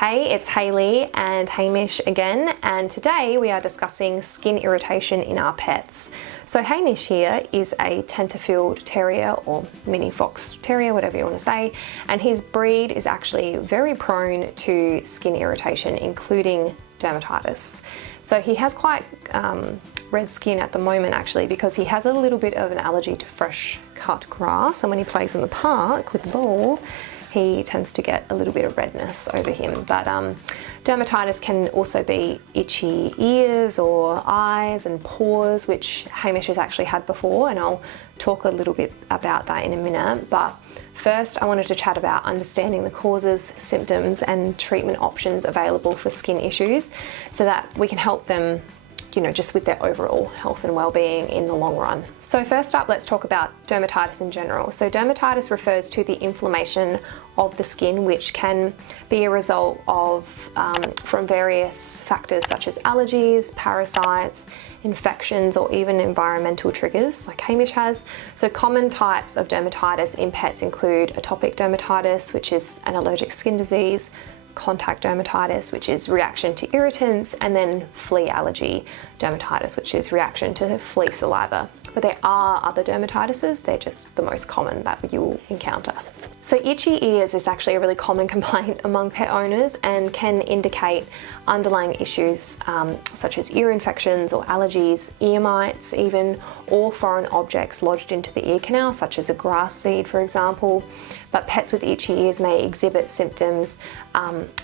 Hey, it's Hayley and Hamish again, and today we are discussing skin irritation in our pets. So Hamish here is a Tenterfield terrier or mini fox terrier, whatever you want to say, and his breed is actually very prone to skin irritation, including dermatitis. So he has quite red skin at the moment actually, because he has a little bit of an allergy to fresh cut grass, and when he plays in the park with the ball, he tends to get a little bit of redness over him. But dermatitis can also be itchy ears or eyes and paws, which Hamish has actually had before, and I'll talk a little bit about that in a minute. But first I wanted to chat about understanding the causes, symptoms and treatment options available for skin issues so that we can help them, you know, just with their overall health and well-being in the long run. So first up, let's talk about dermatitis in general. So dermatitis refers to the inflammation of the skin, which can be a result of from various factors such as allergies, parasites, infections, or even environmental triggers like Hamish has. So common types of dermatitis in pets include atopic dermatitis, which is an allergic skin disease, contact dermatitis, which is reaction to irritants, and then flea allergy dermatitis, which is reaction to flea saliva. But there are other dermatitises, they're just the most common that you'll encounter. So itchy ears is actually a really common complaint among pet owners and can indicate underlying issues such as ear infections or allergies, ear mites even, or foreign objects lodged into the ear canal, such as a grass seed, for example. But pets with itchy ears may exhibit symptoms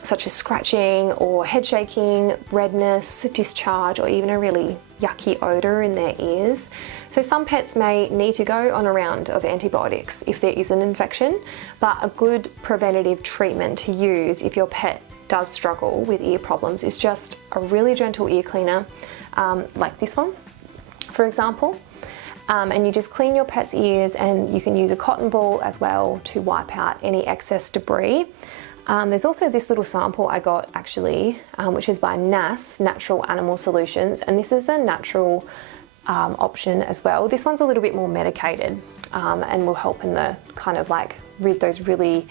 such as scratching or head shaking, redness, discharge, or even a really yucky odour in their ears. So some pets may need to go on a round of antibiotics if there is an infection, but a good preventative treatment to use if your pet does struggle with ear problems is just a really gentle ear cleaner, like this one, for example. And you just clean your pet's ears, and you can use a cotton ball as well to wipe out any excess debris. There's also this little sample I got actually, which is by NAS, Natural Animal Solutions, and this is a natural option as well. This one's a little bit more medicated and will help in the kind of like rid those really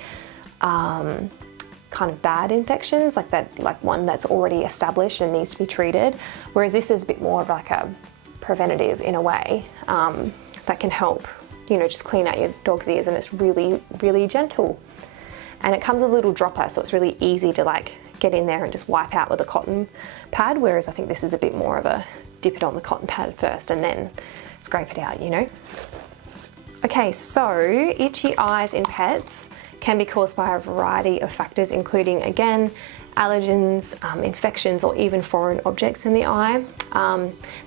kind of bad infections, like that, like one that's already established and needs to be treated, whereas this is a bit more of like a preventative in a way that can help, you know, just clean out your dog's ears, and it's really, really gentle. And it comes with a little dropper, so it's really easy to like get in there and just wipe out with a cotton pad, whereas I think this is a bit more of a dip it on the cotton pad first and then scrape it out, you know. Okay, so itchy eyes in pets can be caused by a variety of factors, including, again, allergens, infections, or even foreign objects in the eye.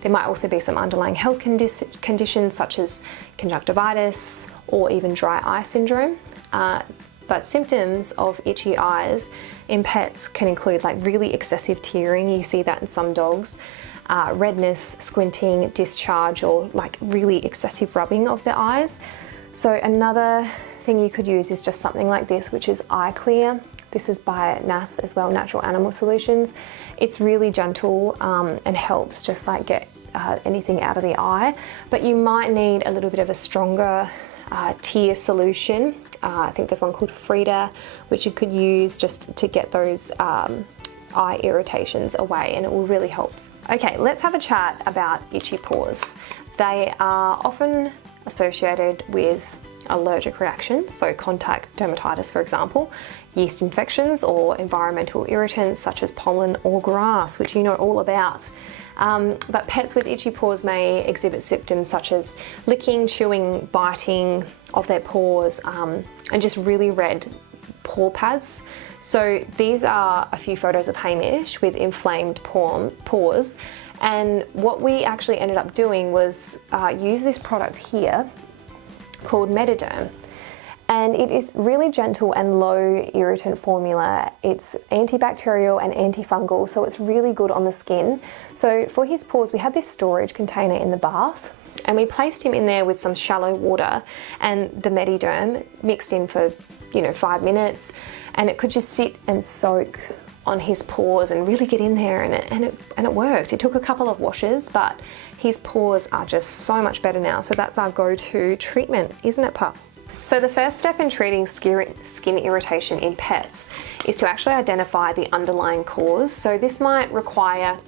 There might also be some underlying health conditions such as conjunctivitis or even dry eye syndrome. But symptoms of itchy eyes in pets can include like really excessive tearing, you see that in some dogs, redness, squinting, discharge, or like really excessive rubbing of the eyes. So another thing you could use is just something like this, which is eye clear. This is by NAS as well, Natural Animal Solutions. It's really gentle and helps just like get anything out of the eye, but you might need a little bit of a stronger tear solution. I think there's one called Frida, which you could use just to get those eye irritations away, and it will really help. Okay, let's have a chat about itchy paws. They are often associated with allergic reactions, so contact dermatitis, for example, yeast infections, or environmental irritants such as pollen or grass, which you know all about. But pets with itchy paws may exhibit symptoms such as licking, chewing, biting of their paws, and just really red paw pads. So these are a few photos of Hamish with inflamed paws, and what we actually ended up doing was use this product here called Metaderm, and it is really gentle and low irritant formula. It's antibacterial and antifungal, so it's really good on the skin. So for his paws, we had this storage container in the bath, and we placed him in there with some shallow water and the Metaderm mixed in for, you know, 5 minutes, and it could just sit and soak on his paws and really get in there, and it worked. It took a couple of washes, but his paws are just so much better now. So that's our go-to treatment, isn't it, pup? So the first step in treating skin irritation in pets is to actually identify the underlying cause. So this might require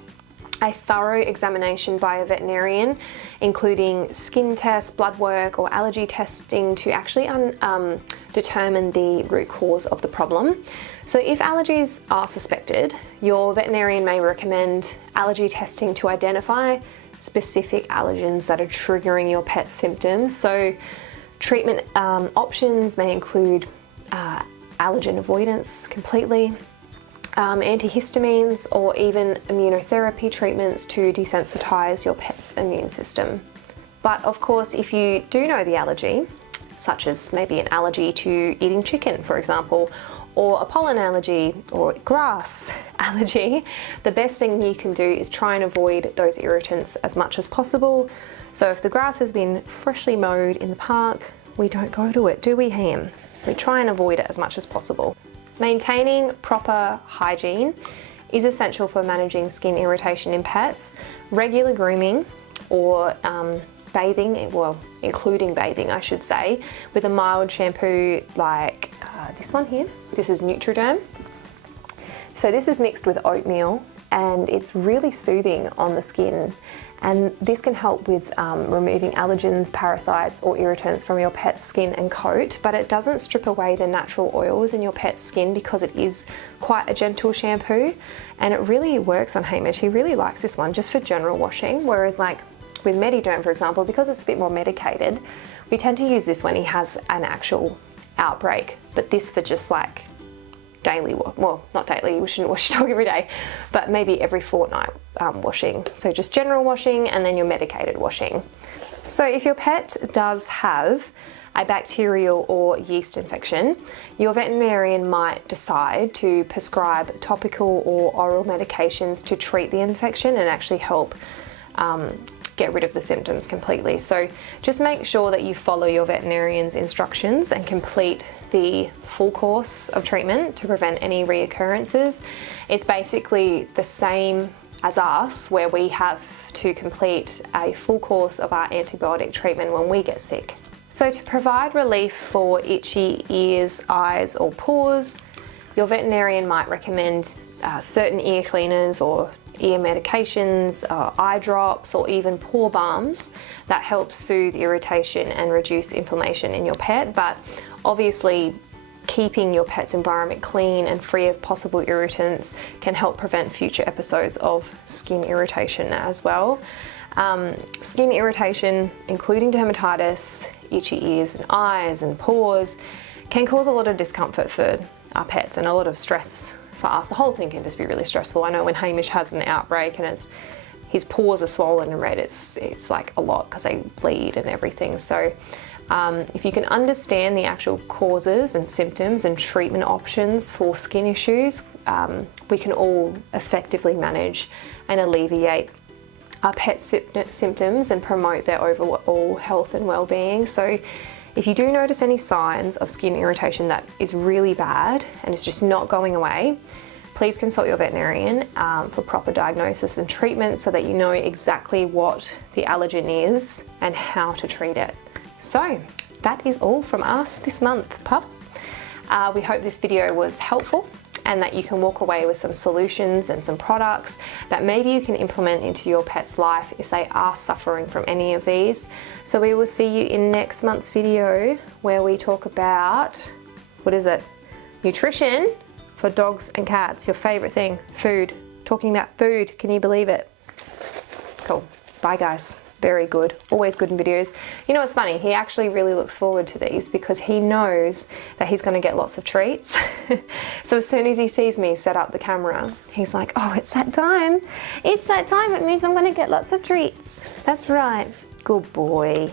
a thorough examination by a veterinarian, including skin tests, blood work, or allergy testing to actually determine the root cause of the problem. So if allergies are suspected, your veterinarian may recommend allergy testing to identify specific allergens that are triggering your pet's symptoms. So treatment options may include allergen avoidance completely, antihistamines, or even immunotherapy treatments to desensitize your pet's immune system. But of course, if you do know the allergy, such as maybe an allergy to eating chicken, for example, or a pollen allergy or grass allergy, the best thing you can do is try and avoid those irritants as much as possible. So if the grass has been freshly mowed in the park, we don't go to it, do we, Ham? We try and avoid it as much as possible. Maintaining proper hygiene is essential for managing skin irritation in pets. Regular grooming or bathing, well, including bathing, I should say, with a mild shampoo like this one here. This is Nutriderm. So this is mixed with oatmeal and it's really soothing on the skin. And this can help with removing allergens, parasites, or irritants from your pet's skin and coat, but it doesn't strip away the natural oils in your pet's skin because it is quite a gentle shampoo, and it really works on Hamish. He really likes this one just for general washing, whereas like with Mediderm, for example, because it's a bit more medicated, we tend to use this when he has an actual outbreak, but this for just like daily, well, not daily, we shouldn't wash your dog every day, but maybe every fortnight washing. So just general washing and then your medicated washing. So if your pet does have a bacterial or yeast infection, your veterinarian might decide to prescribe topical or oral medications to treat the infection and actually help get rid of the symptoms completely. So just make sure that you follow your veterinarian's instructions and complete the full course of treatment to prevent any reoccurrences. It's basically the same as us, where we have to complete a full course of our antibiotic treatment when we get sick. So to provide relief for itchy ears, eyes, or paws, your veterinarian might recommend certain ear cleaners or ear medications, eye drops, or even paw balms that help soothe irritation and reduce inflammation in your pet. But obviously, keeping your pet's environment clean and free of possible irritants can help prevent future episodes of skin irritation as well. Skin irritation, including dermatitis, itchy ears and eyes and paws, can cause a lot of discomfort for our pets and a lot of stress for us. The whole thing can just be really stressful. I know when Hamish has an outbreak and his paws are swollen and red, it's like a lot because they bleed and everything. So if you can understand the actual causes and symptoms and treatment options for skin issues, we can all effectively manage and alleviate our pet's symptoms and promote their overall health and well-being. So if you do notice any signs of skin irritation that is really bad and it's just not going away, please consult your veterinarian for proper diagnosis and treatment so that you know exactly what the allergen is and how to treat it. So that is all from us this month, pup. We hope this video was helpful and that you can walk away with some solutions and some products that maybe you can implement into your pet's life if they are suffering from any of these. So we will see you in next month's video where we talk about, what is it? Nutrition for dogs and cats, your favorite thing, food. Talking about food, can you believe it? Cool, bye guys. Very good, always good in videos. You know what's funny? He actually really looks forward to these because he knows that he's gonna get lots of treats. So as soon as he sees me set up the camera, he's like, oh, it's that time. It's that time, it means I'm gonna get lots of treats. That's right, good boy.